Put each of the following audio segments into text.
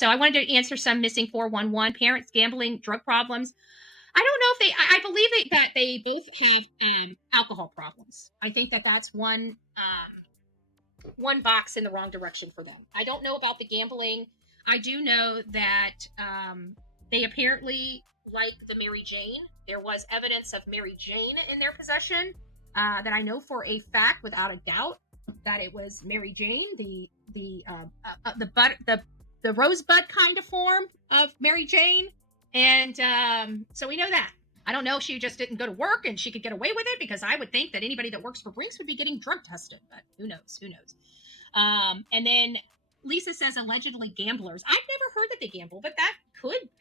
So I wanted to answer some missing 411 parents, gambling, drug problems. I don't know if they. I believe that they both have alcohol problems. I think that that's one box in the wrong direction for them. I don't know about the gambling. I do know that they apparently like the Mary Jane. There was evidence of Mary Jane in their possession that I know for a fact, without a doubt, that it was Mary Jane, the rosebud kind of form of Mary Jane, and so we know that. I don't know if she just didn't go to work and she could get away with it, because I would think that anybody that works for Brinks would be getting drug tested, but who knows? Who knows? And then Lisa says allegedly gamblers. I've never heard that they gamble, but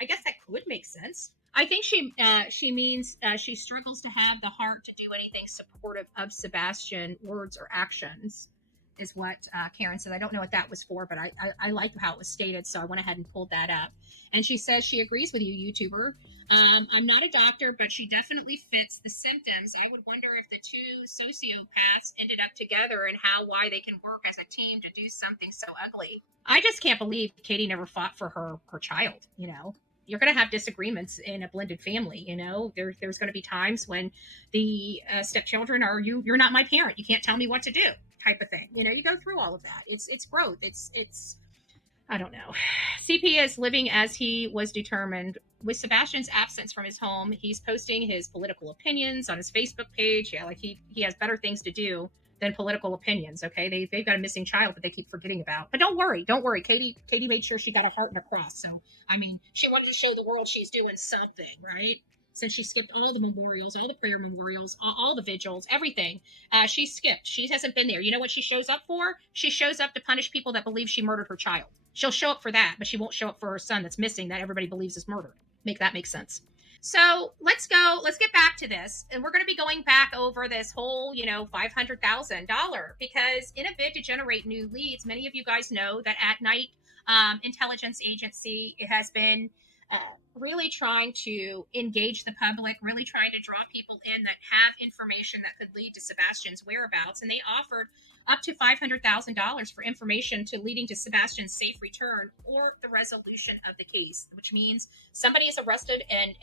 I guess that could make sense. I think she means she struggles to have the heart to do anything supportive of Sebastian, words or actions, is what Karen said. I don't know what that was for, but I like how it was stated, so I went ahead and pulled that up. And she says she agrees with you, YouTuber. I'm not a doctor, but she definitely fits the symptoms. I would wonder if the two sociopaths ended up together and why they can work as a team to do something so ugly. I just can't believe Katie never fought for her child. You're going to have disagreements in a blended family. There's going to be times when the stepchildren are, you're not my parent, you can't tell me what to do, type of thing. You go through all of that. It's growth. It's I don't know. CP is living as he was determined. With Sebastian's absence from his home, he's posting his political opinions on his Facebook page. Yeah, like he has better things to do than political opinions. Okay, they've got a missing child that they keep forgetting about. But don't worry. Katie made sure she got a heart and a cross. So she wanted to show the world she's doing something, right? Since she skipped all the memorials, all the prayer memorials, all the vigils, everything, she skipped. She hasn't been there. You know what she shows up for? She shows up to punish people that believe she murdered her child. She'll show up for that, but she won't show up for her son that's missing, that everybody believes is murdered. Make that make sense. So let's get back to this. And we're going to be going back over this whole, $500,000, because in a bid to generate new leads, many of you guys know that At Night Intelligence Agency, it has been really trying to engage the public, really trying to draw people in that have information that could lead to Sebastian's whereabouts. And they offered up to $500,000 for information leading to Sebastian's safe return or the resolution of the case, which means somebody is arrested and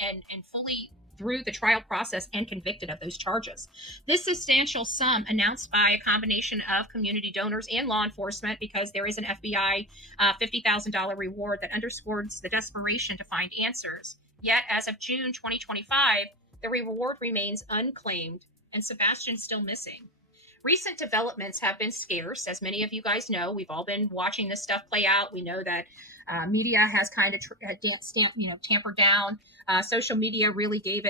fully through the trial process and convicted of those charges. This substantial sum, announced by a combination of community donors and law enforcement, because there is an FBI $50,000 reward that underscores the desperation to find answers. Yet, as of June 2025, the reward remains unclaimed and Sebastian's still missing. Recent developments have been scarce, as many of you guys know. We've all been watching this stuff play out. We know that media has kind of tampered down. Social media really gave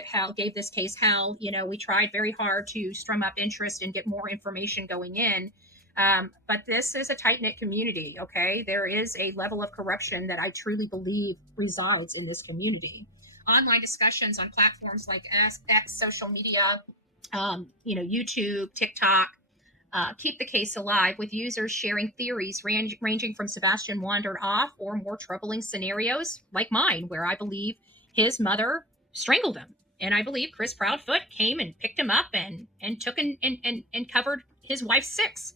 this case hell. We tried very hard to strum up interest and get more information going in. But this is a tight-knit community, okay? There is a level of corruption that I truly believe resides in this community. Online discussions on platforms like X, social media, YouTube, TikTok, keep the case alive, with users sharing theories ranging from Sebastian wandered off or more troubling scenarios like mine, where I believe his mother strangled him. And I believe Chris Proudfoot came and picked him up and took and covered his wife's six.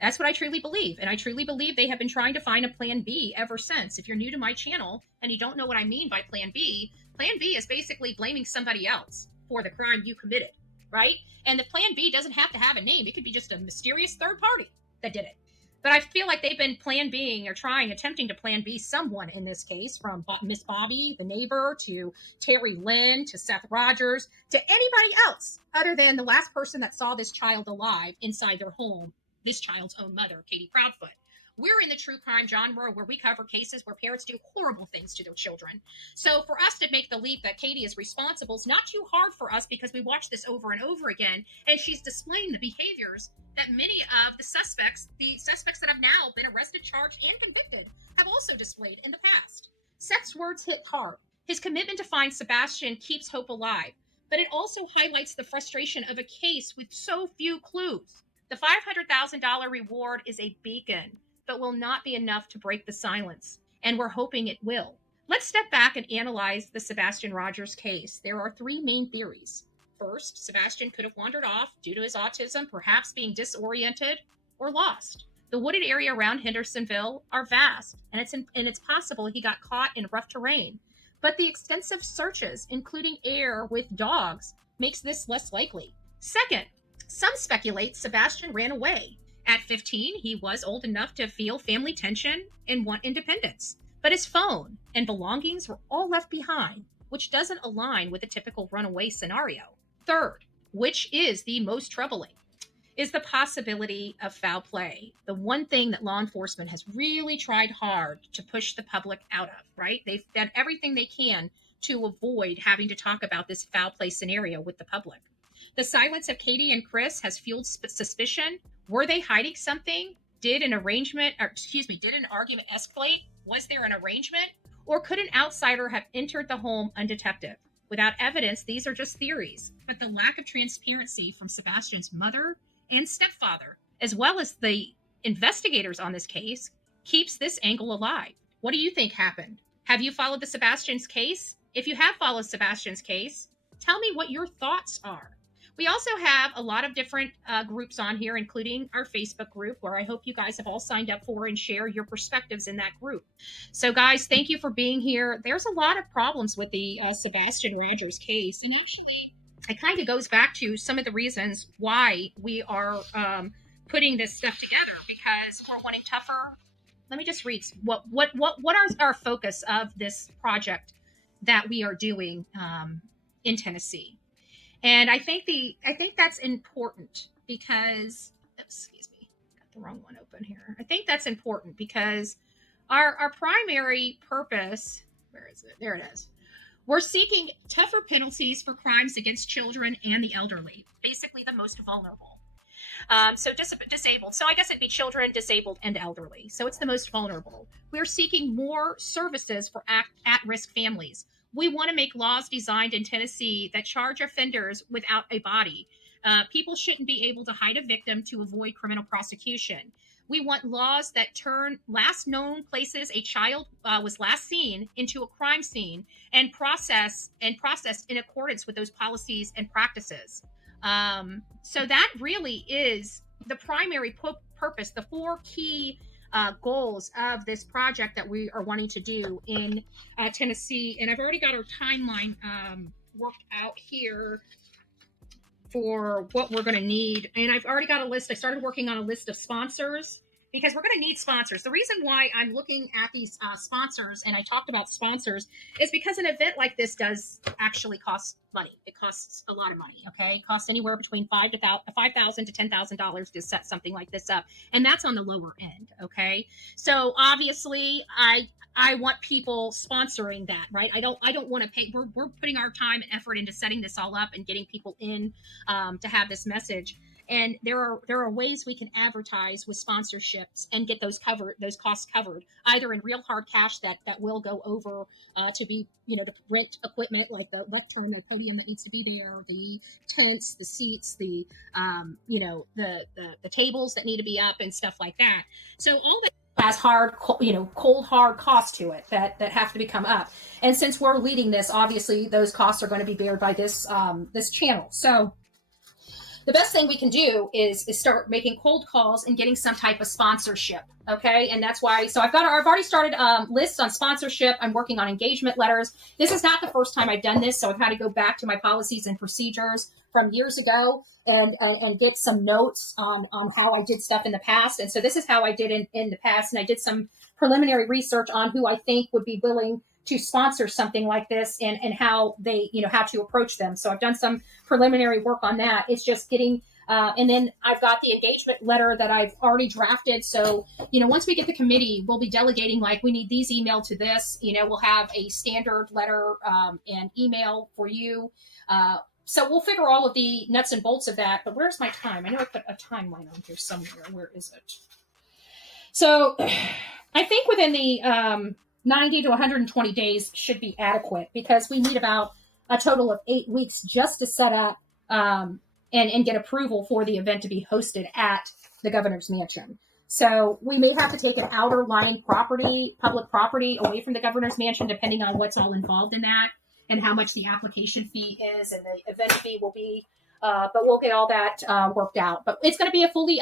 That's what I truly believe. And I truly believe they have been trying to find a plan B ever since. If you're new to my channel and you don't know what I mean by plan B is basically blaming somebody else for the crime you committed, right? And the plan B doesn't have to have a name. It could be just a mysterious third party that did it. But I feel like they've been plan Bing or attempting to plan B someone in this case, from Miss Bobby, the neighbor, to Terry Lynn, to Seth Rogers, to anybody else other than the last person that saw this child alive inside their home, this child's own mother, Katie Proudfoot. We're in the true crime genre where we cover cases where parents do horrible things to their children. So for us to make the leap that Katie is responsible is not too hard for us, because we watch this over and over again, and she's displaying the behaviors that many of the suspects that have now been arrested, charged, and convicted, have also displayed in the past. Seth's words hit hard. His commitment to find Sebastian keeps hope alive, but it also highlights the frustration of a case with so few clues. The $500,000 reward is a beacon, but will not be enough to break the silence, and we're hoping it will. Let's step back and analyze the Sebastian Rogers case. There are three main theories. First, Sebastian could have wandered off due to his autism, perhaps being disoriented or lost. The wooded area around Hendersonville are vast, and it's possible he got caught in rough terrain. But the extensive searches, including air with dogs, makes this less likely. Second, some speculate Sebastian ran away. At 15, he was old enough to feel family tension and want independence. But his phone and belongings were all left behind, which doesn't align with a typical runaway scenario. Third, which is the most troubling, is the possibility of foul play. The one thing that law enforcement has really tried hard to push the public out of, right? They've done everything they can to avoid having to talk about this foul play scenario with the public. The silence of Katie and Chris has fueled suspicion. Were they hiding something? Did an argument escalate? Was there an arrangement? Or could an outsider have entered the home undetected? Without evidence, these are just theories. But the lack of transparency from Sebastian's mother and stepfather, as well as the investigators on this case, keeps this angle alive. What do you think happened? Have you followed the Sebastian's case? If you have followed Sebastian's case, tell me what your thoughts are. We also have a lot of different groups on here, including our Facebook group, where I hope you guys have all signed up for and share your perspectives in that group. So, guys, thank you for being here. There's a lot of problems with the Sebastian Rogers case. And actually, it kind of goes back to some of the reasons why we are putting this stuff together, because we're wanting tougher. Let me just read what are our focus of this project that we are doing in Tennessee. And I think that's important because, excuse me, got the wrong one open here. I think that's important because our primary purpose, where is it? There it is. We're seeking tougher penalties for crimes against children and the elderly, basically the most vulnerable. So disabled. So I guess it'd be children, disabled, and elderly. So it's the most vulnerable. We're seeking more services for at-risk families. We want to make laws designed in Tennessee that charge offenders without a body. People shouldn't be able to hide a victim to avoid criminal prosecution. We want laws that turn last known places a child was last seen into a crime scene and processed in accordance with those policies and practices. So that really is the primary purpose, the four key goals of this project that we are wanting to do in Tennessee. And I've already got our timeline worked out here for what we're going to need. And I've already got a list. I started working on a list of sponsors because we're going to need sponsors. The reason why I'm looking at these sponsors, and I talked about sponsors, is because an event like this does actually cost money. It costs a lot of money, okay? It costs anywhere between $5,000 to $10,000 to set something like this up, and that's on the lower end, okay? So obviously, I want people sponsoring that, right? I don't want to pay. We're putting our time and effort into setting this all up and getting people in to have this message. And there are ways we can advertise with sponsorships and get those costs covered, either in real hard cash that will go over to be, to rent equipment like the lectern, the podium that needs to be there, the tents, the seats, the tables that need to be up and stuff like that. So all that has cold hard costs to it that have to become up. And since we're leading this, obviously those costs are going to be bared by this channel. So the best thing we can do is start making cold calls and getting some type of sponsorship. Okay. And that's why, so I've already started lists on sponsorship. I'm working on engagement letters. This is not the first time I've done this. So I've had to go back to my policies and procedures from years ago and get some notes on how I did stuff in the past. And so this is how I did in the past. And I did some preliminary research on who I think would be willing to sponsor something like this and how they, how to approach them. So I've done some preliminary work on that. It's just getting, and then I've got the engagement letter that I've already drafted. So, once we get the committee, we'll be delegating, like, we need these emailed to this, we'll have a standard letter and email for you. So we'll figure all of the nuts and bolts of that. But where's my time? I know I put a timeline on here somewhere. Where is it? So I think within the 90 to 120 days should be adequate, because we need about a total of 8 weeks just to set up and get approval for the event to be hosted at the governor's mansion. So we may have to take an outer lying property, public property, away from the governor's mansion, depending on what's all involved in that and how much the application fee is. And the event fee will be But we'll get all that worked out. But it's going to be a fully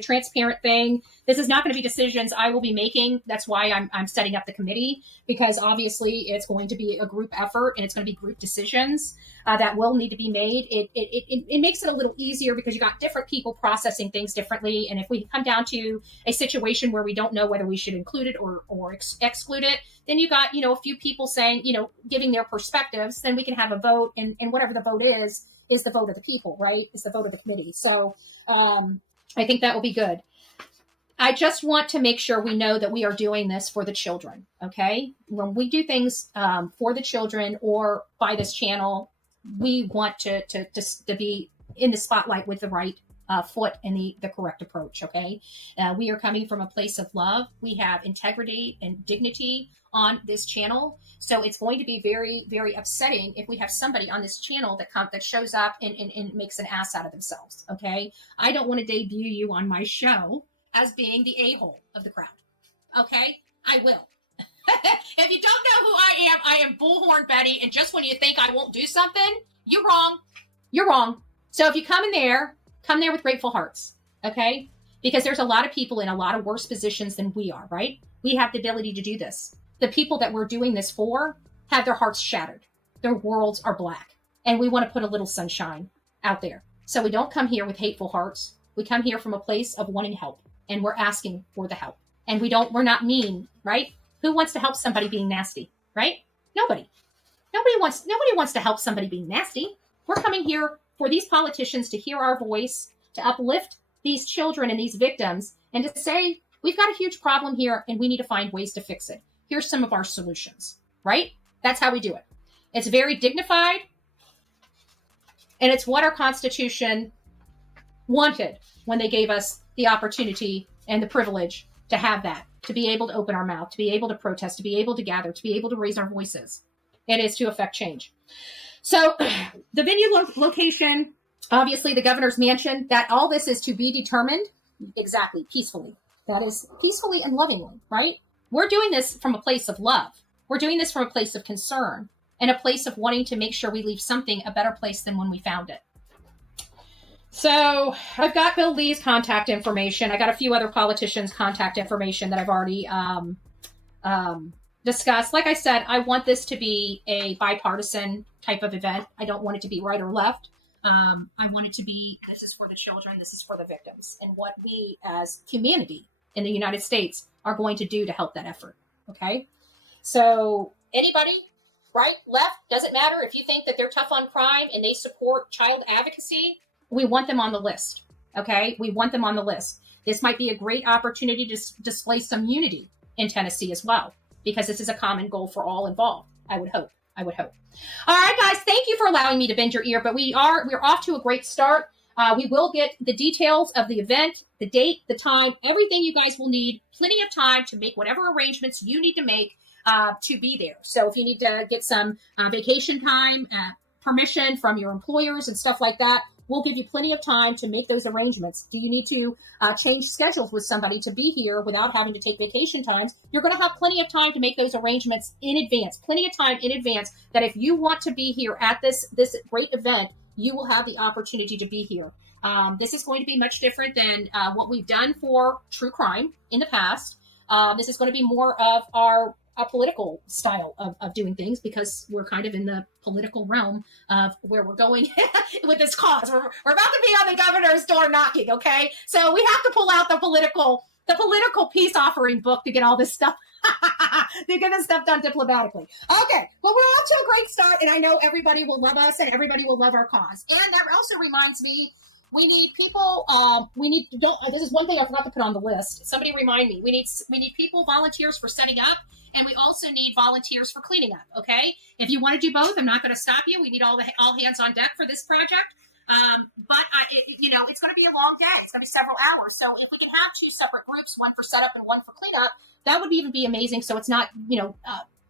transparent thing. This is not going to be decisions I will be making. That's why I'm setting up the committee, because obviously it's going to be a group effort and it's going to be group decisions that will need to be made. It makes it a little easier because you got different people processing things differently. And if we come down to a situation where we don't know whether we should include it or exclude it, then you got, a few people saying, giving their perspectives, then we can have a vote, and whatever the vote is the vote of the people, right? It's the vote of the committee. So I think that will be good. I just want to make sure we know that we are doing this for the children, okay? When we do things for the children or by this channel, we want to be in the spotlight with the right foot and the correct approach, okay? We are coming from a place of love. We have integrity and dignity on this channel. So it's going to be very, very upsetting if we have somebody on this channel that shows up and makes an ass out of themselves, okay? I don't want to debut you on my show as being the a-hole of the crowd, okay? I will. If you don't know who I am Bullhorn Betty, and just when you think I won't do something, you're wrong. You're wrong. So if you come there with grateful hearts, okay? Because there's a lot of people in a lot of worse positions than we are, right? We have the ability to do this. The people that we're doing this for have their hearts shattered. Their worlds are black. And we want to put a little sunshine out there. So we don't come here with hateful hearts. We come here from a place of wanting help. And we're asking for the help. And we're not mean, right? Who wants to help somebody being nasty, right? Nobody. Nobody wants to help somebody being nasty. We're coming here for these politicians to hear our voice, to uplift these children and these victims, and to say, we've got a huge problem here and we need to find ways to fix it. Here's some of our solutions, right? That's how we do it. It's very dignified, and it's what our Constitution wanted when they gave us the opportunity and the privilege to have that, to be able to open our mouth, to be able to protest, to be able to gather, to be able to raise our voices. It is to affect change. So the venue location, obviously the governor's mansion, that all this is to be determined exactly peacefully. That is peacefully and lovingly, right? We're doing this from a place of love. We're doing this from a place of concern and a place of wanting to make sure we leave something a better place than when we found it. So I've got Bill Lee's contact information. I got a few other politicians' contact information that I've already discussed. Like I said, I want this to be a bipartisan type of event. I don't want it to be right or left. I want it to be, this is for the children, this is for the victims, and what we as humanity in the United States are going to do to help that effort. Okay? So anybody, right, left, doesn't matter. If you think that they're tough on crime and they support child advocacy, we want them on the list. Okay? We want them on the list. This might be a great opportunity to display some unity in Tennessee as well, because this is a common goal for all involved. I would hope. All right, guys, thank you for allowing me to bend your ear, but we're off to a great start. We will get the details of the event, the date, the time, everything you guys will need. Plenty of time to make whatever arrangements you need to make to be there. So if you need to get some vacation time, permission from your employers and stuff like that, we'll give you plenty of time to make those arrangements. Do you need to change schedules with somebody to be here without having to take vacation times? You're going to have plenty of time to make those arrangements in advance. Plenty of time in advance that if you want to be here at this great event, you will have the opportunity to be here. This is going to be much different than what we've done for true crime in the past. This is going to be more of our political style of doing things, because we're kind of in the political realm of where we're going with this cause. We're about to be on the governor's door knocking, okay? So we have to pull out the political peace offering book to get all this stuff, to get this stuff done diplomatically. Okay, well, we're off to a great start, and I know everybody will love us and everybody will love our cause. And that also reminds me, we need people. This is one thing I forgot to put on the list. Somebody remind me. We need people, volunteers for setting up, and we also need volunteers for cleaning up. Okay, if you want to do both, I'm not going to stop you. We need all hands on deck for this project. But it's going to be a long day. It's going to be several hours. So if we can have two separate groups, one for setup and one for cleanup, that would even be amazing. So it's not,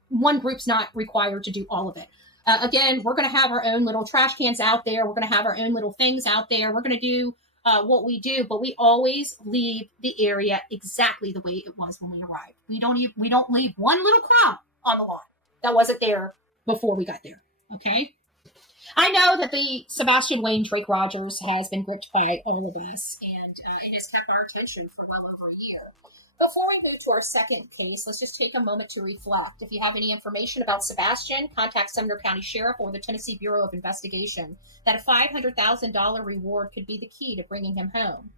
one group's not required to do all of it. Again, we're going to have our own little trash cans out there. We're going to have our own little things out there. We're going to do what we do, but we always leave the area exactly the way it was when we arrived. We don't leave one little crumb on the lawn that wasn't there before we got there. Okay. I know that the Sebastian Wayne Drake Rogers has been gripped by all of us, and it has kept our attention for well over a year. Before we move to our second case, let's just take a moment to reflect. If you have any information about Sebastian, contact Sumner County Sheriff or the Tennessee Bureau of Investigation. That a $500,000 reward could be the key to bringing him home.